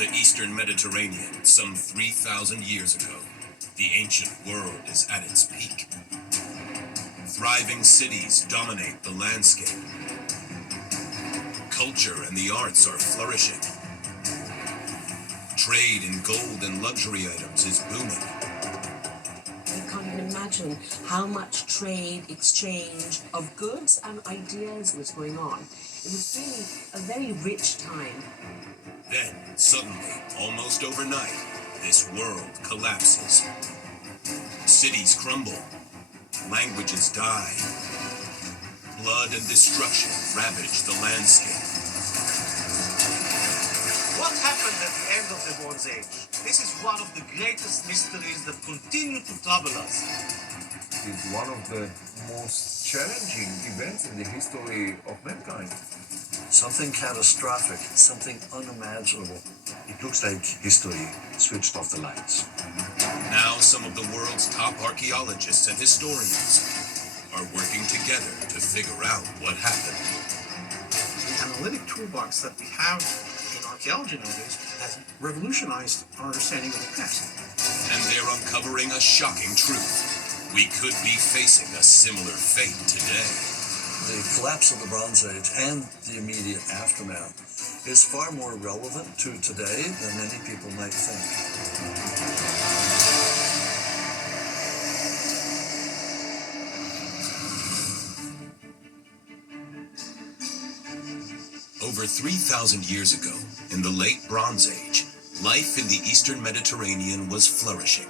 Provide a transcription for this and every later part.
The Eastern Mediterranean, some 3,000 years ago, the ancient world is at its peak. Thriving cities dominate the landscape. Culture and the arts are flourishing. Trade in gold and luxury items is booming. You can't even imagine how much trade, exchange of goods and ideas was going on. It was really a very rich time. Then, suddenly, almost overnight, this world collapses. Cities crumble. Languages die. Blood and destruction ravage the landscape. What happened at the end of the Bronze Age? This is one of the greatest mysteries that continue to trouble us. It's one of the most challenging events in the history of mankind. Something catastrophic, something unimaginable. It looks like history switched off the lights. Now some of the world's top archaeologists and historians are working together to figure out what happened. The analytic toolbox that we have in archaeology nowadays has revolutionized our understanding of the past. And they're uncovering a shocking truth. We could be facing a similar fate today. The collapse of the Bronze Age and the immediate aftermath is far more relevant to today than many people might think. Over 3,000 years ago, in the late Bronze Age, life in the Eastern Mediterranean was flourishing.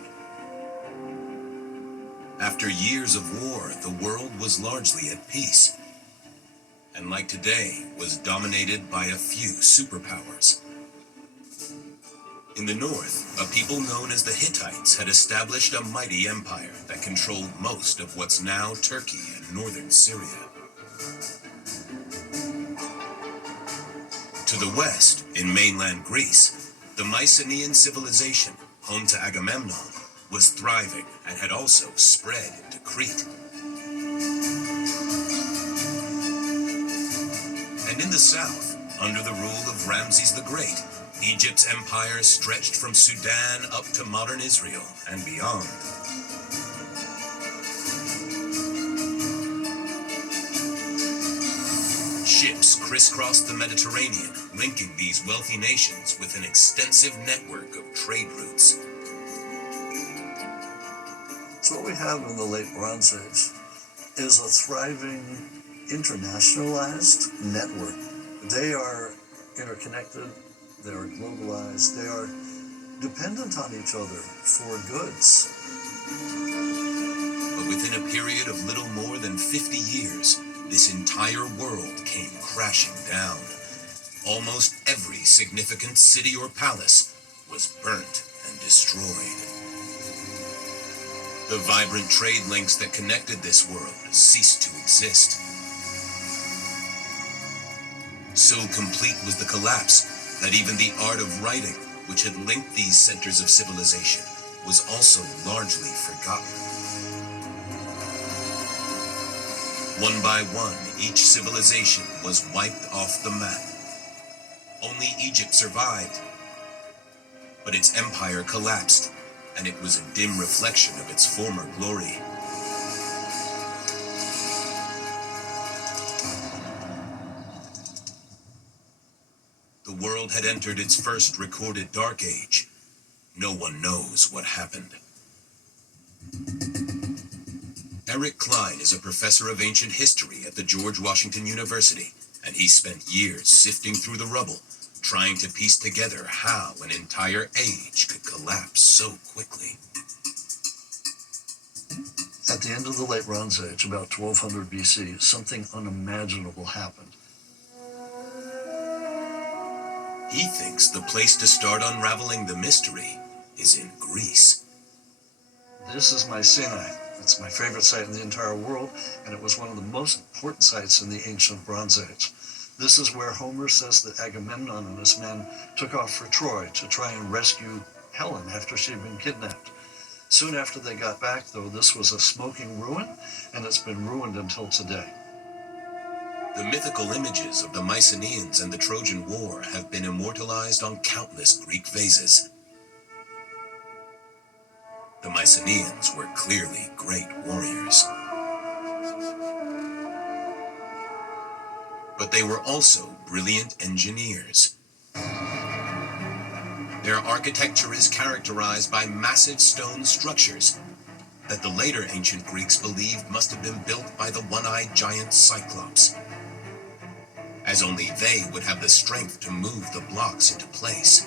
After years of war, the world was largely at peace, and like today, was dominated by a few superpowers. In the north, a people known as the Hittites had established a mighty empire that controlled most of what's now Turkey and northern Syria. To the west, in mainland Greece, the Mycenaean civilization, home to Agamemnon, was thriving and had also spread into Crete. And in the south, under the rule of Ramses the Great, Egypt's empire stretched from Sudan up to modern Israel and beyond. Ships crisscrossed the Mediterranean, linking these wealthy nations with an extensive network of trade routes. So what we have in the late Bronze Age is a thriving, internationalized network. They are interconnected, they are globalized, they are dependent on each other for goods. But within a period of little more than 50 years, this entire world came crashing down. Almost every significant city or palace was burnt and destroyed. The vibrant trade links that connected this world ceased to exist. So complete was the collapse that even the art of writing, which had linked these centers of civilization, was also largely forgotten. One by one, each civilization was wiped off the map. Only Egypt survived, but its empire collapsed, and it was a dim reflection of its former glory. The world had entered its first recorded dark age. No one knows what happened. Eric Klein is a professor of ancient history at the George Washington University, and he spent years sifting through the rubble, trying to piece together how an entire age could collapse so quickly. At the end of the late Bronze Age, about 1200 BC, something unimaginable happened. He thinks the place to start unraveling the mystery is in Greece. This is Mycenae. It's my favorite site in the entire world, and it was one of the most important sites in the ancient Bronze Age. This is where Homer says that Agamemnon and his men took off for Troy to try and rescue Helen after she'd been kidnapped. Soon after they got back, though, this was a smoking ruin, and it's been ruined until today. The mythical images of the Mycenaeans and the Trojan War have been immortalized on countless Greek vases. The Mycenaeans were clearly great warriors. But they were also brilliant engineers. Their architecture is characterized by massive stone structures that the later ancient Greeks believed must have been built by the one-eyed giant Cyclops, as only they would have the strength to move the blocks into place.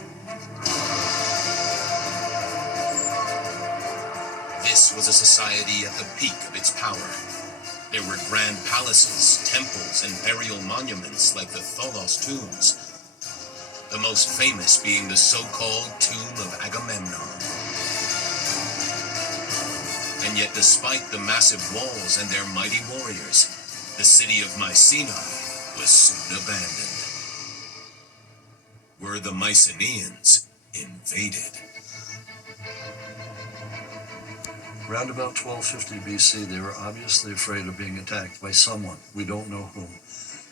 This was a society at the peak of its power. There were grand palaces, temples, and burial monuments like the Tholos tombs, the most famous being the so-called Tomb of Agamemnon. And yet, despite the massive walls and their mighty warriors, the city of Mycenae was soon abandoned. Were the Mycenaeans invaded? Round about 1250 BC, they were obviously afraid of being attacked by someone. We don't know whom.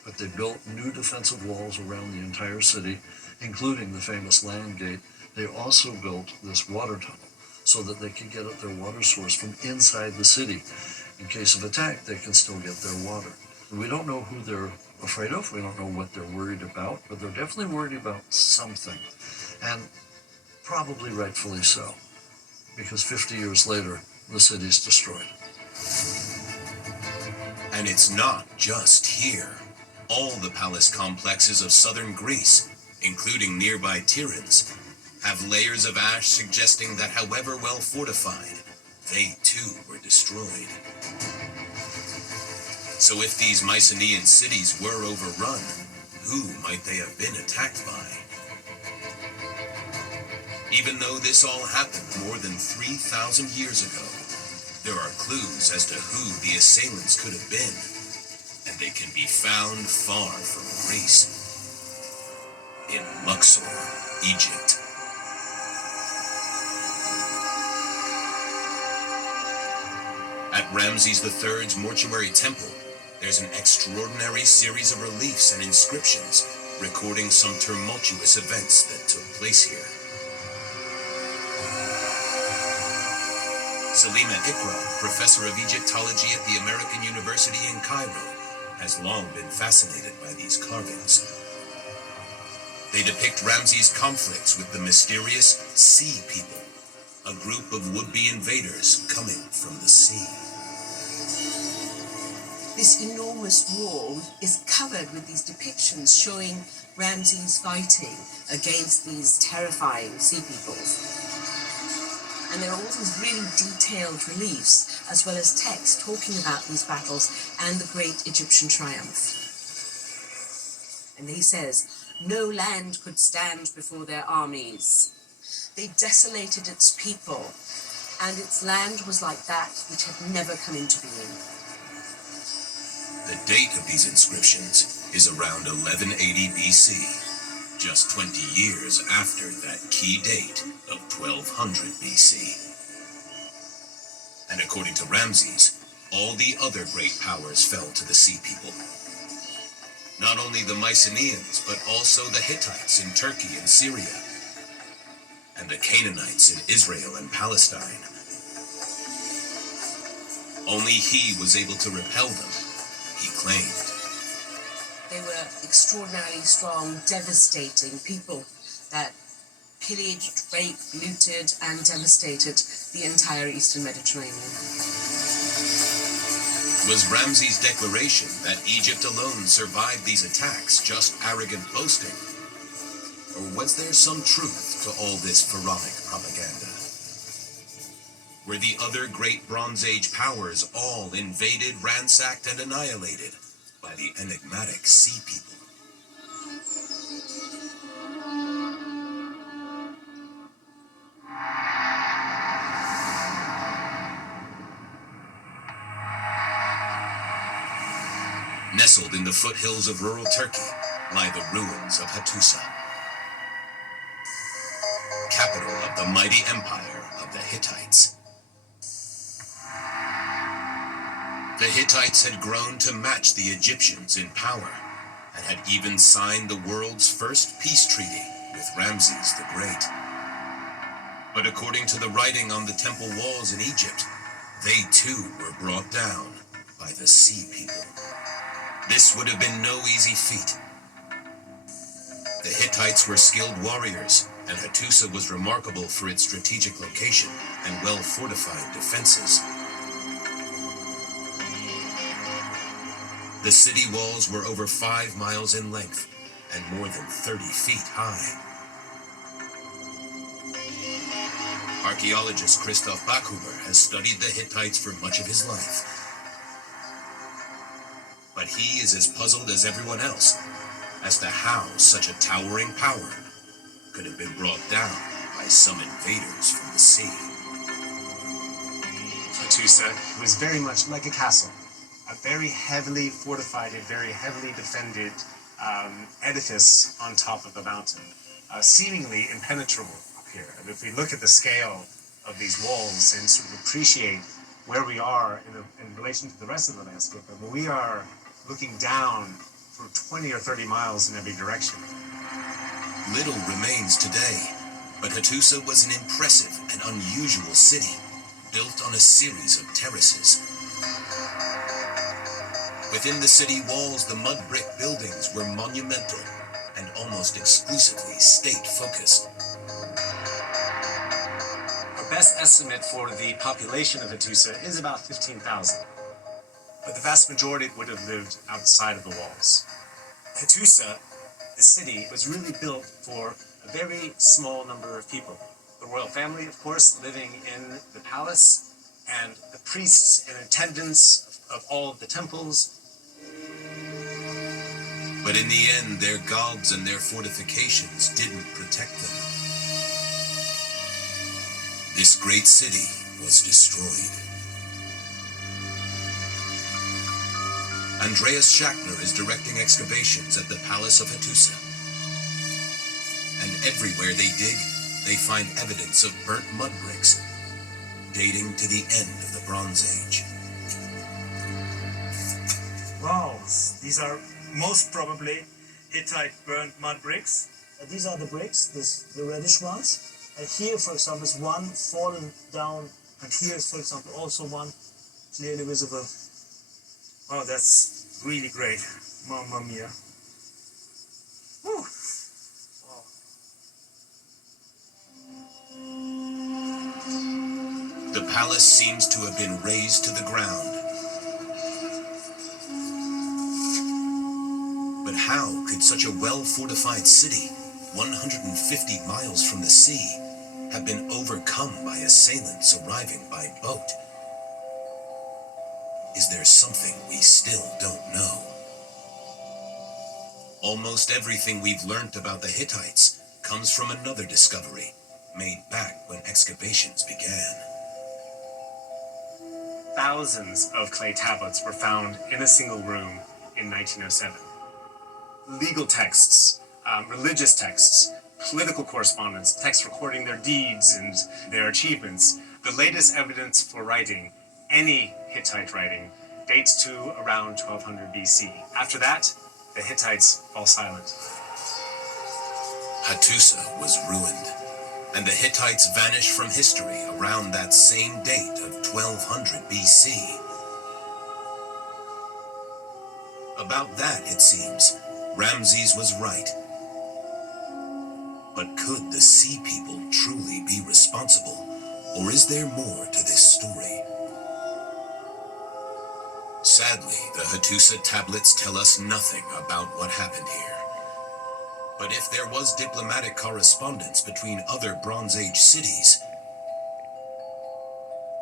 But they built new defensive walls around the entire city, including the famous land gate. They also built this water tunnel so that they could get at their water source from inside the city. In case of attack, they can still get their water. And we don't know who they're afraid of. We don't know what they're worried about, but they're definitely worried about something. And probably rightfully so, because 50 years later, the city's destroyed. And it's not just here. All the palace complexes of southern Greece, including nearby Tiryns, have layers of ash suggesting that however well fortified, they too were destroyed. So if these Mycenaean cities were overrun, who might they have been attacked by? Even though this all happened more than 3,000 years ago, there are clues as to who the assailants could have been, and they can be found far from Greece, in Luxor, Egypt. At Ramses III's mortuary temple, there's an extraordinary series of reliefs and inscriptions recording some tumultuous events that took place here. Salima Ikra, professor of Egyptology at the American University in Cairo, has long been fascinated by these carvings. They depict Ramses' conflicts with the mysterious Sea People, a group of would-be invaders coming from the sea. This enormous wall is covered with these depictions showing Ramses fighting against these terrifying sea peoples. And there are all these really detailed reliefs, as well as text talking about these battles and the great Egyptian triumph. And he says, "No land could stand before their armies. They desolated its people, and its land was like that which had never come into being." The date of these inscriptions is around 1180 BC, just 20 years after that key date of 1200 BC. And according to Ramses, all the other great powers fell to the Sea People. Not only the Mycenaeans, but also the Hittites in Turkey and Syria, and the Canaanites in Israel and Palestine. Only he was able to repel them, he claimed. They were extraordinarily strong, devastating people that pillaged, raped, looted, and devastated the entire Eastern Mediterranean. Was Ramses' declaration that Egypt alone survived these attacks just arrogant boasting? Or was there some truth to all this pharaonic propaganda? Were the other great Bronze Age powers all invaded, ransacked, and annihilated by the enigmatic Sea People? Nestled in the foothills of rural Turkey lie the ruins of Hattusa, capital of the mighty empire of the Hittites. The Hittites had grown to match the Egyptians in power, and had even signed the world's first peace treaty with Ramses the Great. But according to the writing on the temple walls in Egypt, they too were brought down by the Sea People. This would have been no easy feat. The Hittites were skilled warriors, and Hattusa was remarkable for its strategic location and well-fortified defenses. The city walls were over 5 miles in length and more than 30 feet high. Archaeologist Christoph Backhuber has studied the Hittites for much of his life. But he is as puzzled as everyone else as to how such a towering power could have been brought down by some invaders from the sea. Hattusa was very much like a castle, a very heavily fortified and very heavily defended edifice on top of the mountain, seemingly impenetrable up here. And if we look at the scale of these walls and sort of appreciate where we are in relation to the rest of the landscape, I mean, we are looking down for 20 or 30 miles in every direction. Little remains today, but Hattusa was an impressive and unusual city, built on a series of terraces. Within the city walls, the mud brick buildings were monumental and almost exclusively state-focused. Our best estimate for the population of Hattusa is about 15,000, but the vast majority would have lived outside of the walls. Hattusa, the city, was really built for a very small number of people. The royal family, of course, living in the palace, and the priests in attendance of all of the temples. But in the end, their gods and their fortifications didn't protect them. This great city was destroyed. Andreas Schachner is directing excavations at the Palace of Hattusa. And everywhere they dig, they find evidence of burnt mud bricks, dating to the end of the Bronze Age. Wow, these are most probably Hittite burnt mud bricks. These are the bricks, the reddish ones. And here, for example, is one fallen down, and here is, for example, also one clearly visible. Wow, that's really great. Mamma mia. Whew. Wow. The palace seems to have been razed to the ground. But how could such a well-fortified city, 150 miles from the sea, have been overcome by assailants arriving by boat? Is there something we still don't know? Almost everything we've learnt about the Hittites comes from another discovery made back when excavations began. Thousands of clay tablets were found in a single room in 1907. Legal texts, religious texts, political correspondence, texts recording their deeds and their achievements. The latest evidence for writing, any Hittite writing, dates to around 1200 BC. After that, the Hittites fall silent. Hattusa was ruined, and the Hittites vanished from history around that same date of 1200 BC. About that, it seems, Ramses was right. But could the Sea People truly be responsible, or is there more to this story? Sadly, the Hattusa tablets tell us nothing about what happened here. But if there was diplomatic correspondence between other Bronze Age cities,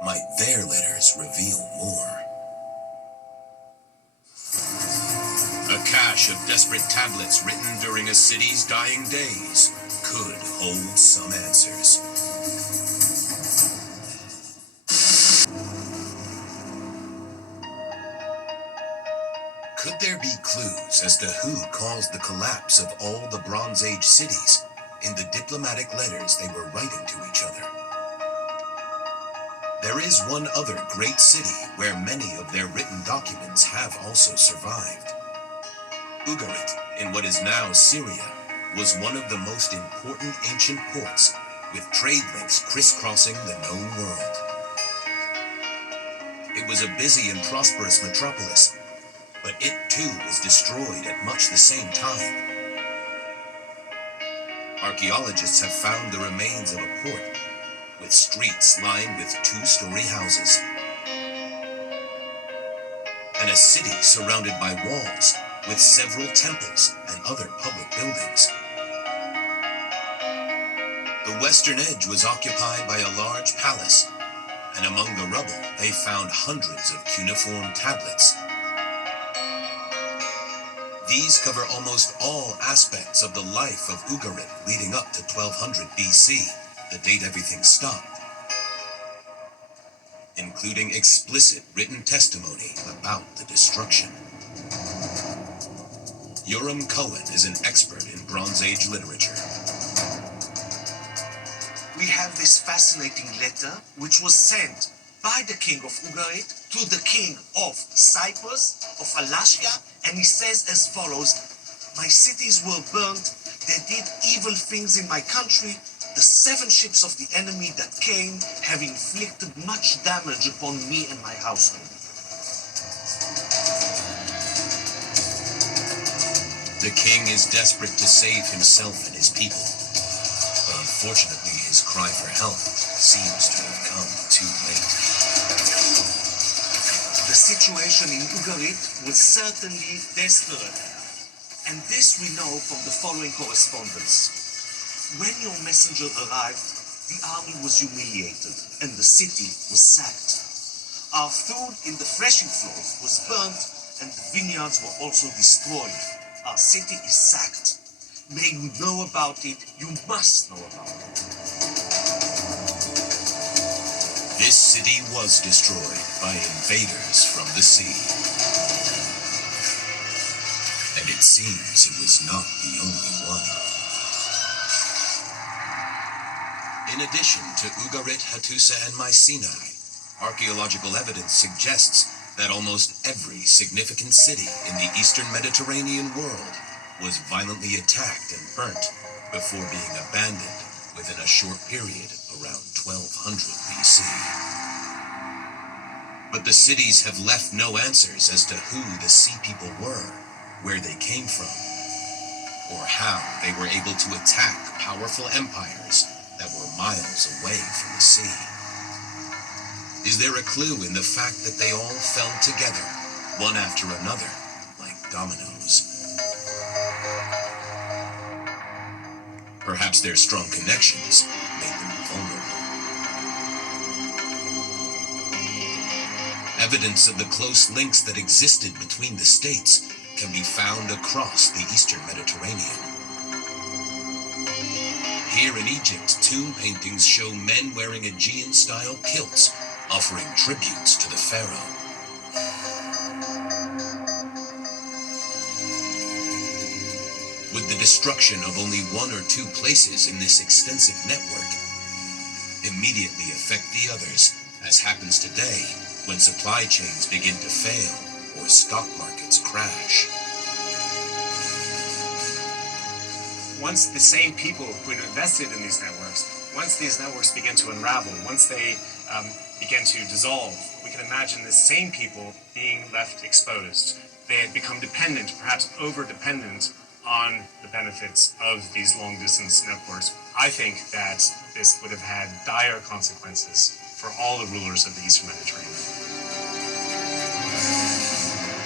might their letters reveal more? A cache of desperate tablets written during a city's dying days could hold some answers. Could there be clues as to who caused the collapse of all the Bronze Age cities in the diplomatic letters they were writing to each other? There is one other great city where many of their written documents have also survived. Ugarit, in what is now Syria, was one of the most important ancient ports, with trade links crisscrossing the known world. It was a busy and prosperous metropolis, but it too was destroyed at much the same time. Archaeologists have found the remains of a port, with streets lined with two-story houses, and a city surrounded by walls, with several temples and other public buildings. The western edge was occupied by a large palace, and among the rubble they found hundreds of cuneiform tablets. These cover almost all aspects of the life of Ugarit leading up to 1200 BC, the date everything stopped, including explicit written testimony about the destruction. Yoram Cohen is an expert in Bronze Age literature. We have this fascinating letter which was sent by the king of Ugarit to the king of Cyprus, of Alashia, and he says as follows: "My cities were burnt, they did evil things in my country. The 7 ships of the enemy that came have inflicted much damage upon me and my household." The king is desperate to save himself and his people, but unfortunately his cry for help seems to have come too late. The situation in Ugarit was certainly desperate, and this we know from the following correspondence. When your messenger arrived, the army was humiliated, and the city was sacked. Our food in the threshing floors was burnt, and the vineyards were also destroyed. Our city is sacked. May you know about it. You must know about it. This city was destroyed by invaders from the sea. And it seems it was not the only one. In addition to Ugarit, Hattusa, and Mycenae, archaeological evidence suggests that almost every significant city in the eastern Mediterranean world was violently attacked and burnt before being abandoned within a short period around 1200 BC. But the cities have left no answers as to who the sea people were, where they came from, or how they were able to attack powerful empires that were miles away from the sea. Is there a clue in the fact that they all fell together, one after another, like dominoes? Perhaps their strong connections made them vulnerable. Evidence of the close links that existed between the states can be found across the eastern Mediterranean. Here in Egypt, tomb paintings show men wearing Aegean-style kilts, offering tributes to the pharaoh. Would the destruction of only 1 or 2 places in this extensive network immediately affect the others, as happens today when supply chains begin to fail or stock markets crash? Once the same people who had invested in these networks, once these networks begin to unravel, once they begin to dissolve, we can imagine the same people being left exposed. They had become dependent, perhaps over-dependent, on the benefits of these long-distance networks. I think that this would have had dire consequences for all the rulers of the Eastern Mediterranean.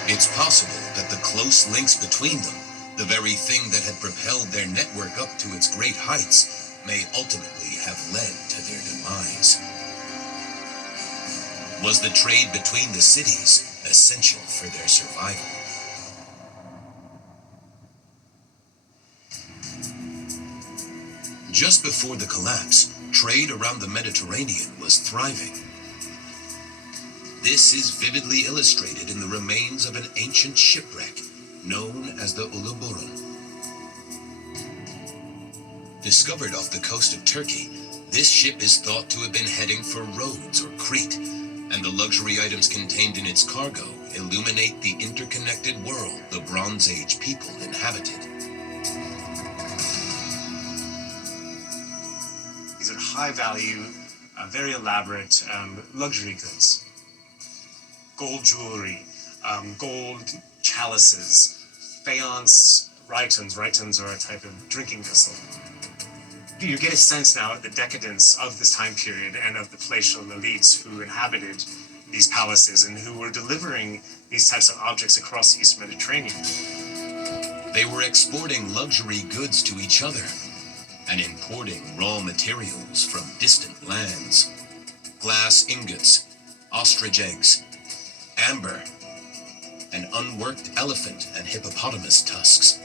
It's possible that the close links between them, the very thing that had propelled their network up to its great heights, may ultimately have led to their demise. Was the trade between the cities essential for their survival? Just before the collapse, trade around the Mediterranean was thriving. This is vividly illustrated in the remains of an ancient shipwreck known as the Uluburun. Discovered off the coast of Turkey, This ship is thought to have been heading for Rhodes or Crete, and the luxury items contained in its cargo illuminate the interconnected world the Bronze Age people inhabited. These are high value, very elaborate luxury goods. Gold jewelry, gold chalices, faience rhytons. Rhytons are a type of drinking vessel. You get a sense now of the decadence of this time period and of the palatial elites who inhabited these palaces and who were delivering these types of objects across the East Mediterranean. They were exporting luxury goods to each other and importing raw materials from distant lands. Glass ingots, ostrich eggs, amber, and unworked elephant and hippopotamus tusks.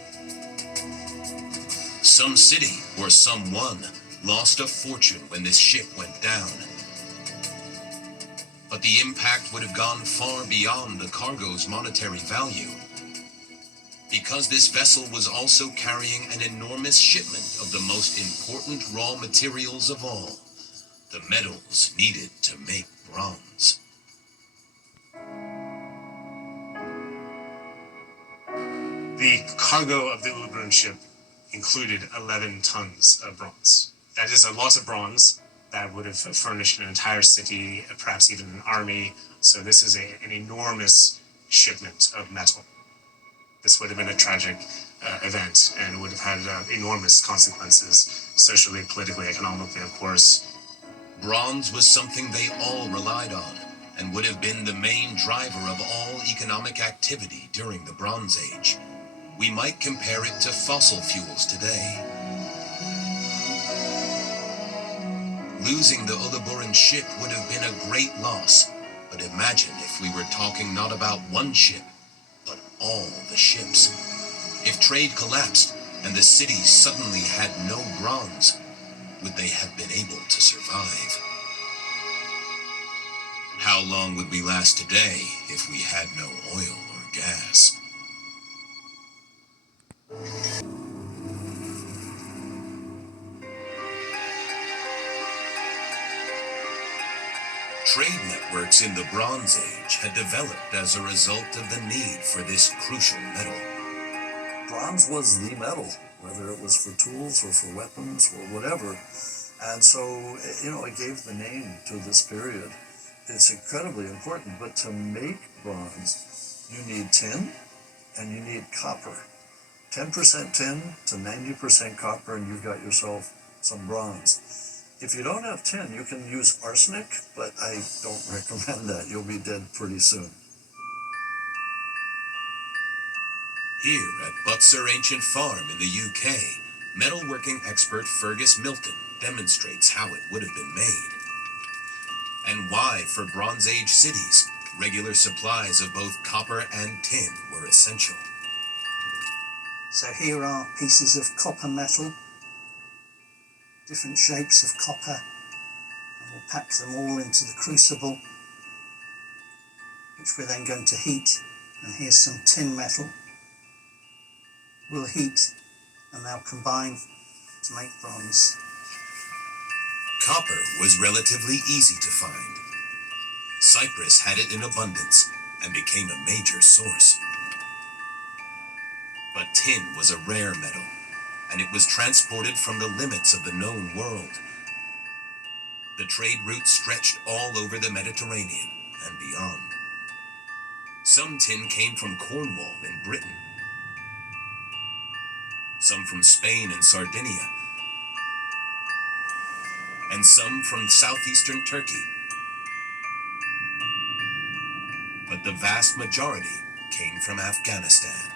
Some city or someone lost a fortune when this ship went down. But the impact would have gone far beyond the cargo's monetary value, because this vessel was also carrying an enormous shipment of the most important raw materials of all, the metals needed to make bronze. The cargo of the Oberon ship included 11 tons of bronze. That is a lot of bronze that would have furnished an entire city, perhaps even an army. So this is an enormous shipment of metal. This would have been a tragic event and would have had enormous consequences, socially, politically, economically, of course. Bronze was something they all relied on and would have been the main driver of all economic activity during the Bronze Age. We might compare it to fossil fuels today. Losing the Oberon ship would have been a great loss, but imagine if we were talking not about one ship, but all the ships. If trade collapsed and the cities suddenly had no bronze, would they have been able to survive? How long would we last today if we had no oil or gas? Trade networks in the Bronze Age had developed as a result of the need for this crucial metal. Bronze was the metal, whether it was for tools or for weapons or whatever. And so, it gave the name to this period. It's incredibly important, but to make bronze, you need tin and you need copper. 10% tin to 90% copper, and you've got yourself some bronze. If you don't have tin, you can use arsenic, but I don't recommend that. You'll be dead pretty soon. Here at Butser Ancient Farm in the UK, metalworking expert Fergus Milton demonstrates how it would have been made, and why, for Bronze Age cities, regular supplies of both copper and tin were essential. So here are pieces of copper metal, different shapes of copper, and we'll pack them all into the crucible, which we're then going to heat. And here's some tin metal. We'll heat and they'll combine to make bronze. Copper was relatively easy to find. Cyprus had it in abundance and became a major source. But tin was a rare metal, and it was transported from the limits of the known world. The trade routes stretched all over the Mediterranean and beyond. Some tin came from Cornwall in Britain, some from Spain and Sardinia, and some from southeastern Turkey. But the vast majority came from Afghanistan.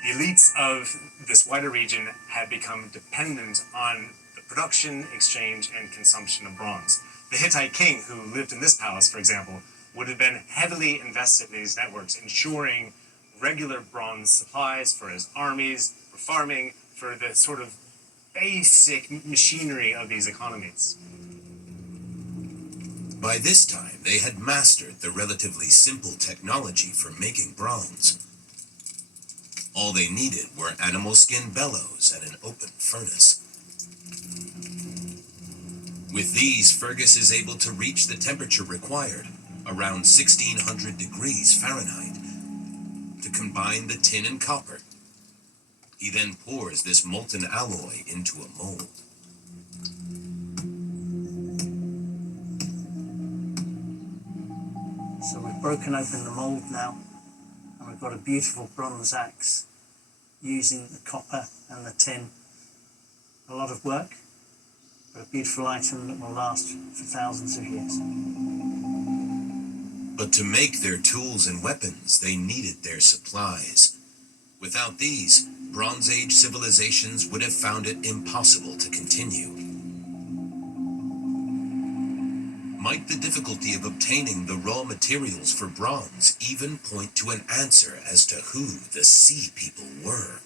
The elites of this wider region had become dependent on the production, exchange, and consumption of bronze. The Hittite king who lived in this palace, for example, would have been heavily invested in these networks, ensuring regular bronze supplies for his armies, for farming, for the sort of basic machinery of these economies. By this time, they had mastered the relatively simple technology for making bronze. All they needed were animal skin bellows and an open furnace. With these, Fergus is able to reach the temperature required, around 1600 degrees Fahrenheit, to combine the tin and copper. He then pours this molten alloy into a mold. So we've broken open the mould now, and we've got a beautiful bronze axe using the copper and the tin. A lot of work, but a beautiful item that will last for thousands of years. But to make their tools and weapons, they needed their supplies. Without these, Bronze Age civilizations would have found it impossible to continue. Might the difficulty of obtaining the raw materials for bronze even point to an answer as to who the Sea People were?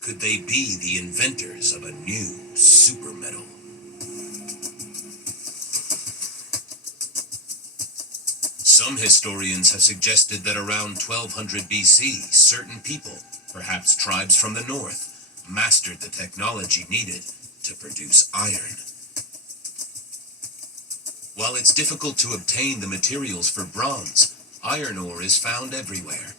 Could they be the inventors of a new super metal? Some historians have suggested that around 1200 BC, certain people, perhaps tribes from the north, mastered the technology needed to produce iron. While it's difficult to obtain the materials for bronze, iron ore is found everywhere.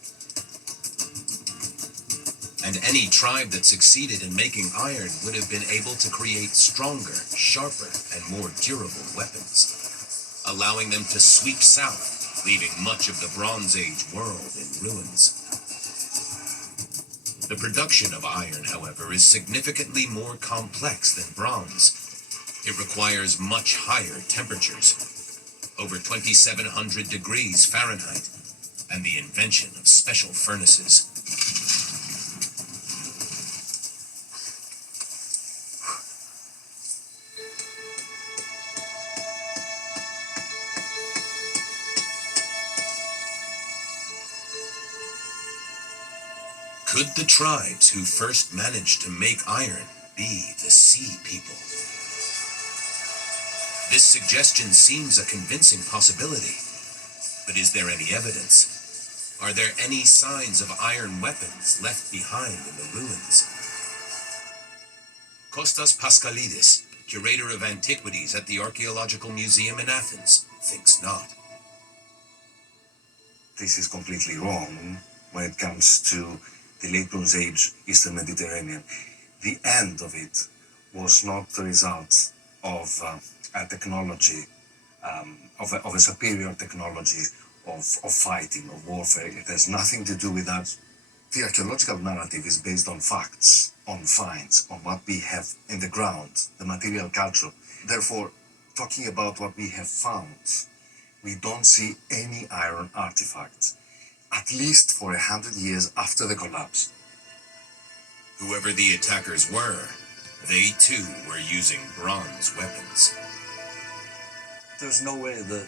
And any tribe that succeeded in making iron would have been able to create stronger, sharper, and more durable weapons, allowing them to sweep south, leaving much of the Bronze Age world in ruins. The production of iron, however, is significantly more complex than bronze. It requires much higher temperatures, over 2700 degrees Fahrenheit, and the invention of special furnaces. Could the tribes who first managed to make iron be the Sea People? This suggestion seems a convincing possibility, but is there any evidence? Are there any signs of iron weapons left behind in the ruins? Kostas Paskalidis, curator of antiquities at the Archaeological Museum in Athens, thinks not. This is completely wrong when it comes to the late Bronze Age Eastern Mediterranean. The end of it was not the result of a technology, of a superior technology of fighting, of warfare. It has nothing to do with that. The archaeological narrative is based on facts, on finds, on what we have in the ground, the material culture. Therefore, talking about what we have found, we don't see any iron artifact, at least for 100 years after the collapse. Whoever the attackers were, they too were using bronze weapons. There's no way that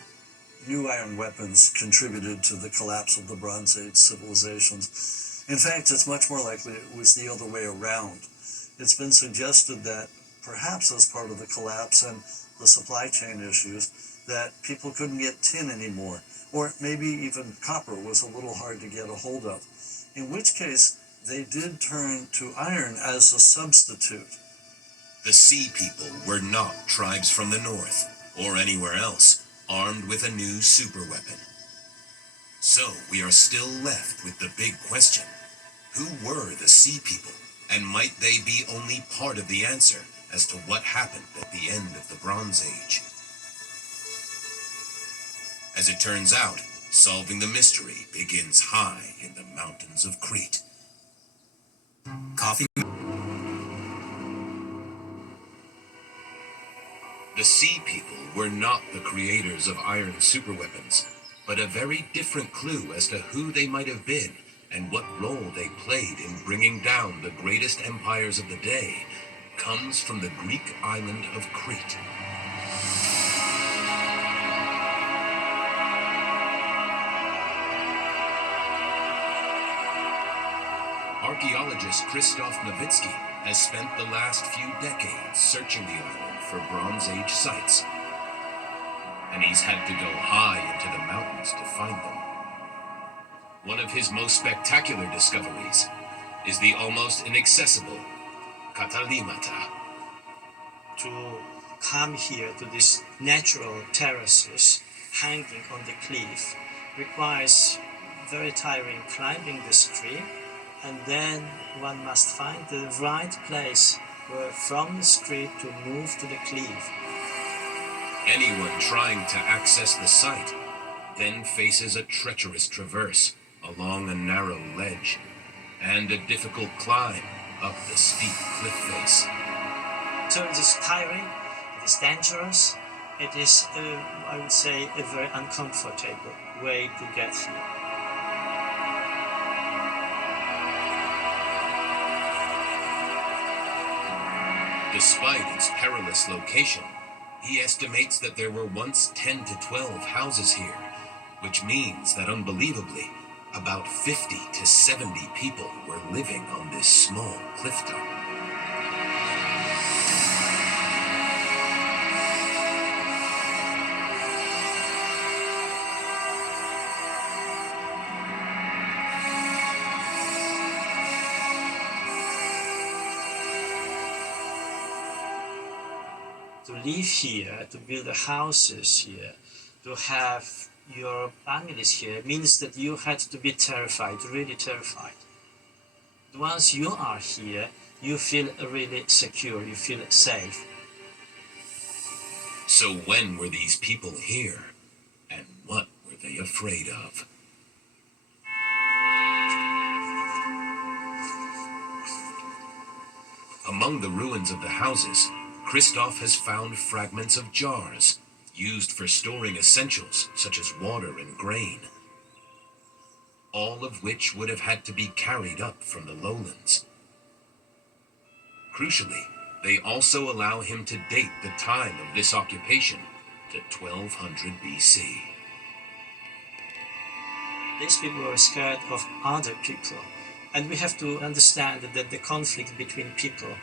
new iron weapons contributed to the collapse of the Bronze Age civilizations. In fact, it's much more likely it was the other way around. It's been suggested that perhaps as part of the collapse and the supply chain issues, that people couldn't get tin anymore, or maybe even copper was a little hard to get a hold of, in which case they did turn to iron as a substitute. The Sea People were not tribes from the north, or anywhere else, armed with a new superweapon. So we are still left with the big question: who were the Sea People, and might they be only part of the answer as to what happened at the end of the Bronze Age? As it turns out, solving the mystery begins high in the mountains of Crete. Coffee. The Sea People were not the creators of iron superweapons, but a very different clue as to who they might have been and what role they played in bringing down the greatest empires of the day comes from the Greek island of Crete. Archaeologist Krzysztof Nowicki has spent the last few decades searching the island for Bronze Age sites, and he's had to go high into the mountains to find them. One of his most spectacular discoveries is the almost inaccessible Katalimata, to come here to these natural terraces hanging on the cliff requires very tiring climbing the stream, and then one must find the right place where from the street to move to the cliff. Anyone trying to access the site then faces a treacherous traverse along a narrow ledge and a difficult climb up the steep cliff face. So it is tiring, it is dangerous, it is, I would say, a very uncomfortable way to get here. Despite its perilous location, he estimates that there were once 10 to 12 houses here, which means that unbelievably, about 50 to 70 people were living on this small cliff top. To live here, to build the houses here, to have your families here means that you had to be terrified, really terrified. Once you are here, you feel really secure, you feel safe. So when were these people here, and what were they afraid of? Among the ruins of the houses, Christoph has found fragments of jars used for storing essentials such as water and grain, all of which would have had to be carried up from the lowlands. Crucially, they also allow him to date the time of this occupation to 1200 BC. These people were scared of other people. And we have to understand that the conflict between people,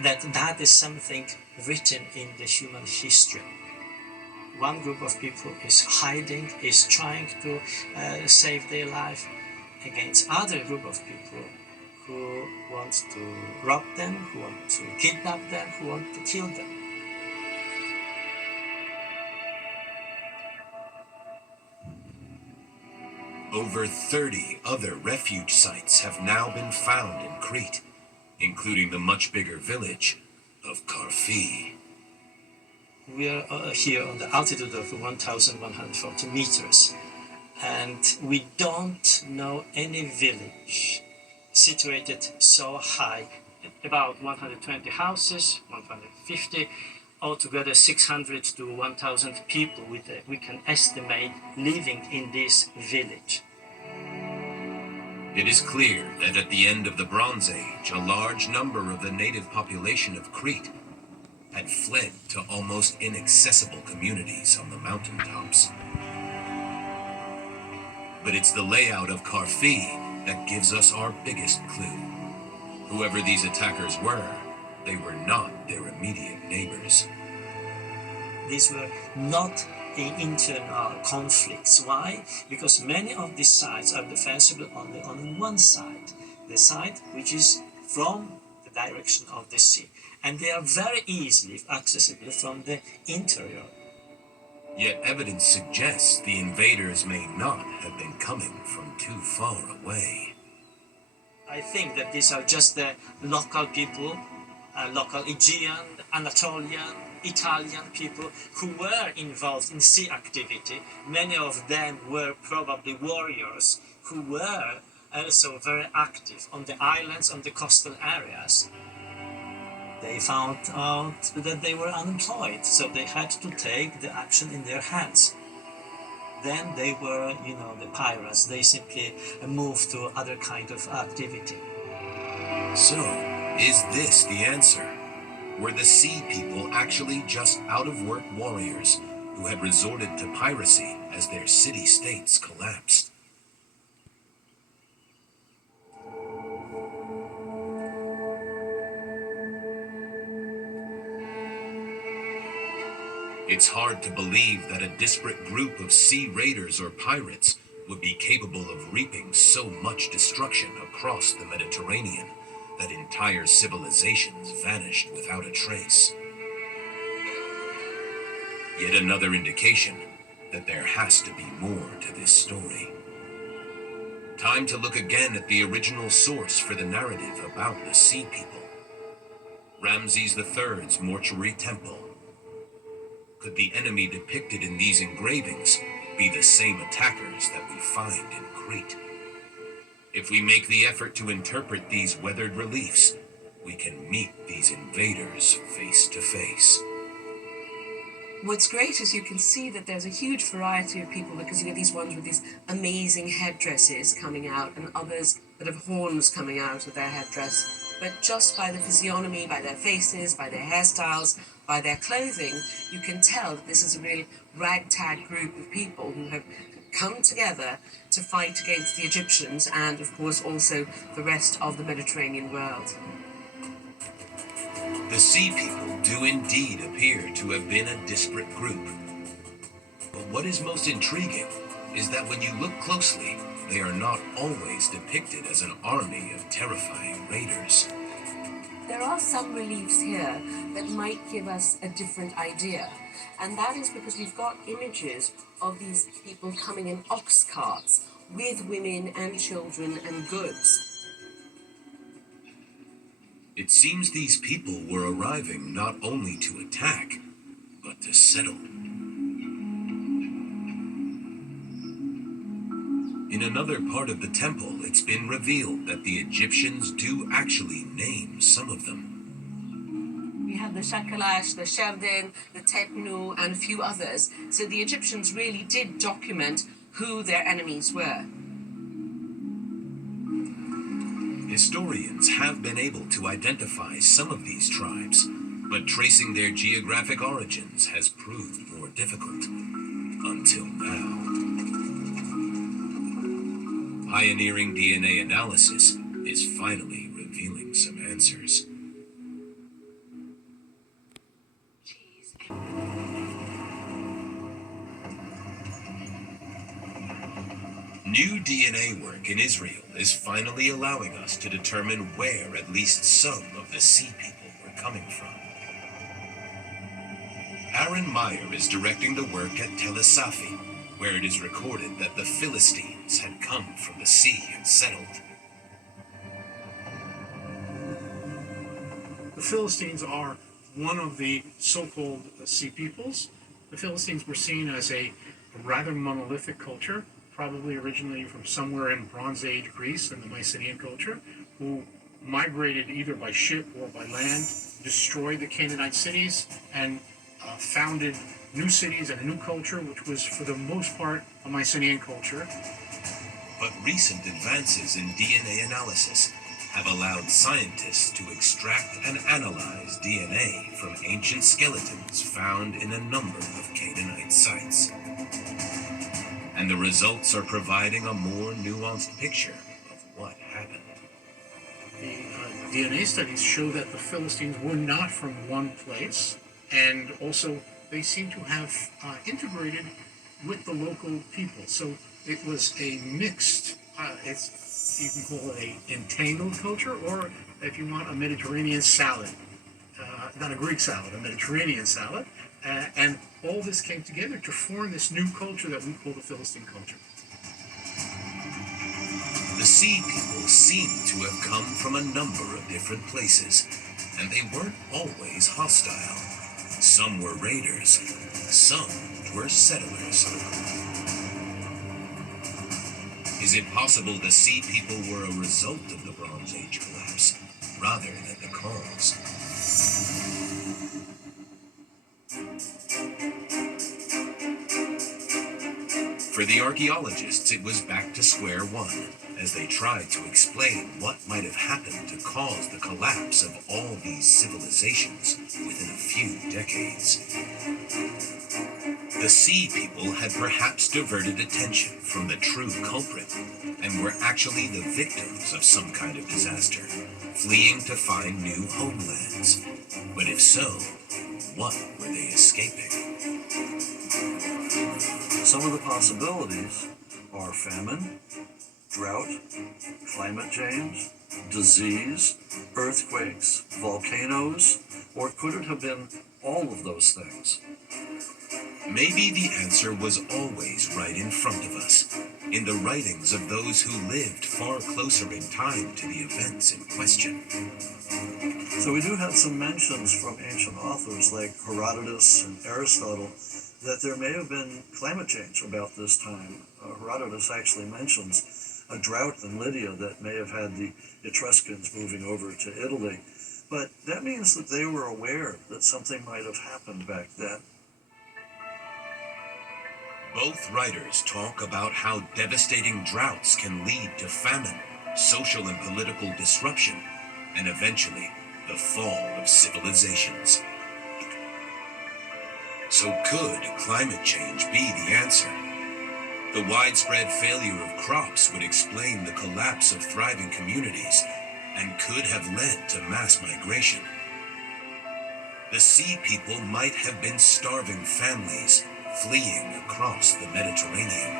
that is something written in the human history. One group of people is hiding, is trying to save their life against other group of people who want to rob them, who want to kidnap them, who want to kill them. Over 30 other refuge sites have now been found in Crete, including the much bigger village of Carfi. We are here on the altitude of 1,140 meters, and we don't know any village situated so high. About 120 houses, 150, altogether 600 to 1,000 people we can estimate living in this village. It is clear that at the end of the Bronze Age, a large number of the native population of Crete had fled to almost inaccessible communities on the mountaintops. But it's the layout of Carfi that gives us our biggest clue. Whoever these attackers were, they were not their immediate neighbors. These were not internal conflicts. Why? Because many of these sites are defensible only on one side, the side which is from the direction of the sea, and they are very easily accessible from the interior. Yet evidence suggests the invaders may not have been coming from too far away. I think that these are just the local people, local Aegean, Anatolian, Italian people who were involved in sea activity. Many of them were probably warriors who were also very active on the islands, on the coastal areas. They found out that they were unemployed, so they had to take the action in their hands. Then they were, the pirates. They simply moved to other kind of activity. So, is this the answer? Were the sea people actually just out-of-work warriors who had resorted to piracy as their city-states collapsed? It's hard to believe that a disparate group of sea raiders or pirates would be capable of reaping so much destruction across the Mediterranean that entire civilizations vanished without a trace. Yet another indication that there has to be more to this story. Time to look again at the original source for the narrative about the Sea People. Ramses III's mortuary temple. Could the enemy depicted in these engravings be the same attackers that we find in Crete? If we make the effort to interpret these weathered reliefs, we can meet these invaders face to face. What's great is you can see that there's a huge variety of people, because you get these ones with these amazing headdresses coming out and others that have horns coming out of their headdress. But just by the physiognomy, by their faces, by their hairstyles, by their clothing, you can tell that this is a real ragtag group of people who have come together to fight against the Egyptians and, of course, also the rest of the Mediterranean world. The Sea People do indeed appear to have been a disparate group. But what is most intriguing is that when you look closely, they are not always depicted as an army of terrifying raiders. There are some reliefs here that might give us a different idea, and that is because we've got images of these people coming in ox carts with women and children and goods. It seems these people were arriving not only to attack, but to settle. In another part of the temple, it's been revealed that the Egyptians do actually name some of them. We have the Shakalash, the Sherden, the Tepnu, and a few others. So the Egyptians really did document who their enemies were. Historians have been able to identify some of these tribes, but tracing their geographic origins has proved more difficult. Until now. Pioneering DNA analysis is finally revealing some answers. New DNA work in Israel is finally allowing us to determine where at least some of the Sea People were coming from. Aaron Meyer is directing the work at Tel Asafi, where it is recorded that the Philistines had come from the sea and settled. The Philistines are one of the so-called Sea Peoples. The Philistines were seen as a rather monolithic culture, probably originating from somewhere in Bronze Age Greece and the Mycenaean culture, who migrated either by ship or by land, destroyed the Canaanite cities, and founded new cities and a new culture, which was for the most part a Mycenaean culture. But recent advances in DNA analysis have allowed scientists to extract and analyze DNA from ancient skeletons found in a number of Canaanite sites. And the results are providing a more nuanced picture of what happened. The DNA studies show that the Philistines were not from one place, and also they seem to have integrated with the local people. So it was a mixed, you can call it a entangled culture, or if you want, a Mediterranean salad. Not a Greek salad, a Mediterranean salad. And all this came together to form this new culture that we call the Philistine culture. The Sea People seem to have come from a number of different places, and they weren't always hostile. Some were raiders, some were settlers. Is it possible the Sea People were a result of the Bronze Age collapse, rather than the cause? For the archaeologists, it was back to square one, as they tried to explain what might have happened to cause the collapse of all these civilizations within a few decades. The Sea People had perhaps diverted attention from the true culprit, and were actually the victims of some kind of disaster, fleeing to find new homelands. But if so, what were they escaping? Some of the possibilities are famine, drought, climate change, disease, earthquakes, volcanoes, or could it have been all of those things? Maybe the answer was always right in front of us, in the writings of those who lived far closer in time to the events in question. So we do have some mentions from ancient authors like Herodotus and Aristotle that there may have been climate change about this time. Herodotus actually mentions a drought in Lydia that may have had the Etruscans moving over to Italy. But that means that they were aware that something might have happened back then. Both writers talk about how devastating droughts can lead to famine, social and political disruption, and eventually the fall of civilizations. So could climate change be the answer? The widespread failure of crops would explain the collapse of thriving communities and could have led to mass migration. The sea people might have been starving families fleeing across the Mediterranean.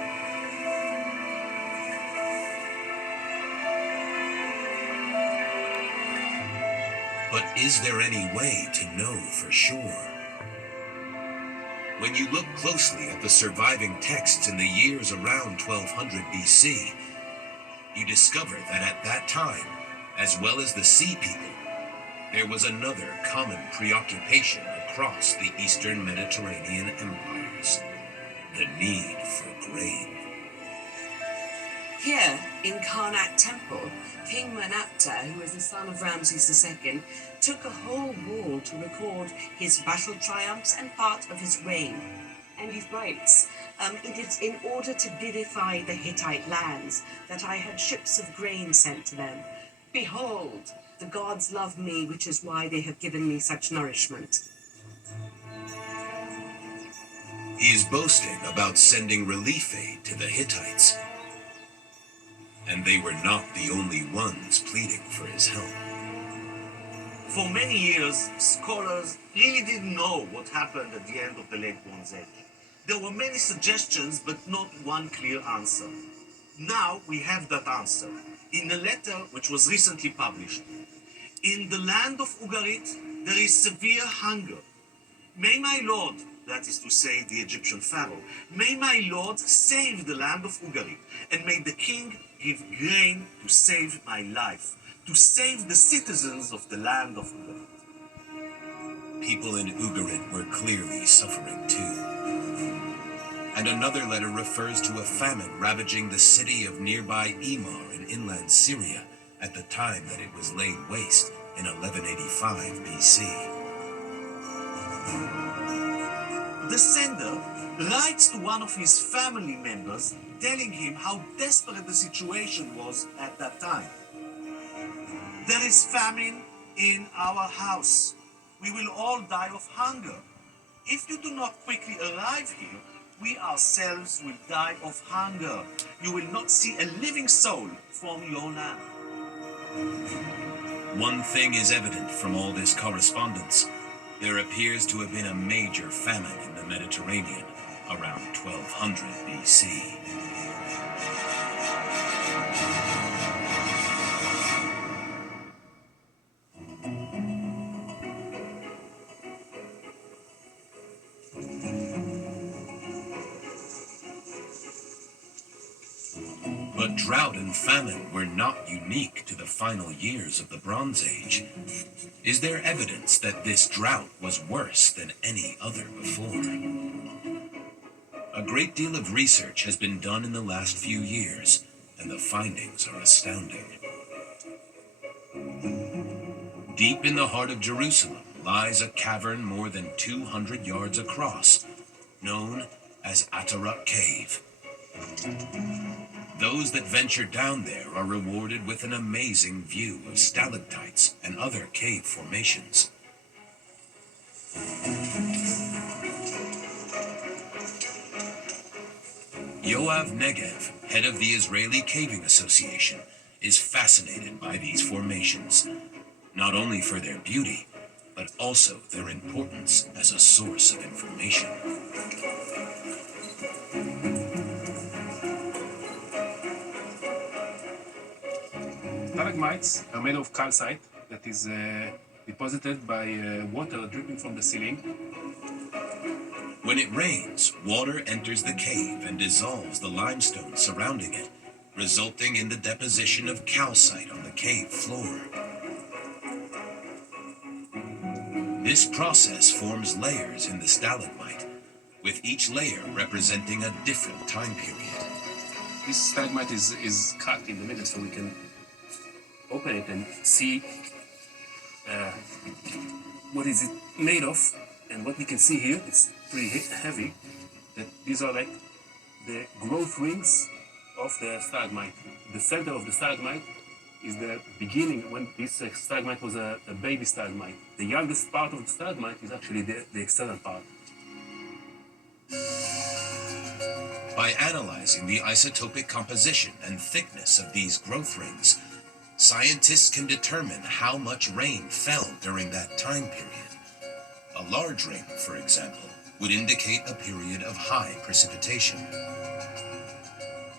But is there any way to know for sure? When you look closely at the surviving texts in the years around 1200 BC, you discover that at that time, as well as the sea people, there was another common preoccupation across the Eastern Mediterranean empires: the need for grain. Here, in Karnak Temple, King Merneptah, who was the son of Ramses II, took a whole wall to record his battle triumphs and part of his reign. And he writes, it is in order to vivify the Hittite lands that I had ships of grain sent to them. Behold, the gods love me, which is why they have given me such nourishment. He is boasting about sending relief aid to the Hittites. And they were not the only ones pleading for his help. For many years, scholars really didn't know what happened at the end of the Late Bronze Age. There were many suggestions, but not one clear answer. Now we have that answer in a letter which was recently published. In the land of Ugarit, there is severe hunger. May my lord, that is to say the Egyptian pharaoh, may my lord save the land of Ugarit, and may the king give grain to save my life, to save the citizens of the land of Ugarit. People in Ugarit were clearly suffering too. And another letter refers to a famine ravaging the city of nearby Emar in inland Syria at the time that it was laid waste in 1185 BC. The sender writes to one of his family members, telling him how desperate the situation was at that time. There is famine in our house. We will all die of hunger. If you do not quickly arrive here, we ourselves will die of hunger. You will not see a living soul from your land. One thing is evident from all this correspondence. There appears to have been a major famine in the Mediterranean around 1200 BC. But drought and famine were not unique to the final years of the Bronze Age. Is there evidence that this drought was worse than any other before? A great deal of research has been done in the last few years, and the findings are astounding. Deep in the heart of Jerusalem lies a cavern more than 200 yards across, known as Atarat Cave. Those that venture down there are rewarded with an amazing view of stalactites and other cave formations. Yoav Negev, head of the Israeli Caving Association, is fascinated by these formations, not only for their beauty, but also their importance as a source of information. Stalagmites are made of calcite that is deposited by water dripping from the ceiling. When it rains, water enters the cave and dissolves the limestone surrounding it, resulting in the deposition of calcite on the cave floor. This process forms layers in the stalagmite, with each layer representing a different time period. This stalagmite is cut in the middle so we can open it and see what is it made of. And what we can see here, it's pretty heavy, that these are like the growth rings of the stalagmite. The center of the stalagmite is the beginning when this stalagmite was a baby stalagmite. The youngest part of the stalagmite is actually the external part. By analyzing the isotopic composition and thickness of these growth rings, scientists can determine how much rain fell during that time period. A large ring, for example, would indicate a period of high precipitation.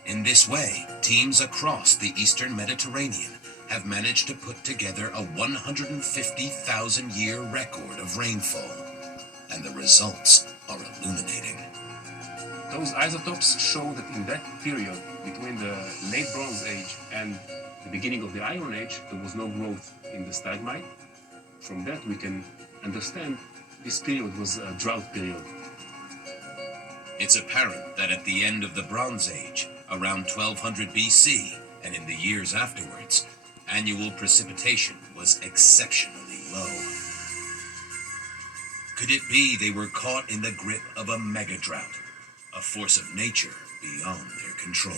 In this way, teams across the eastern Mediterranean have managed to put together a 150,000-year record of rainfall, and the results are illuminating. Those isotopes show that in that period, between the late Bronze Age and the beginning of the Iron Age, there was no growth in the stalagmite. From that, we can understand this period was a drought period. It's apparent that at the end of the Bronze Age, around 1200 BC, and in the years afterwards, annual precipitation was exceptionally low. Could it be they were caught in the grip of a mega drought, a force of nature beyond their control?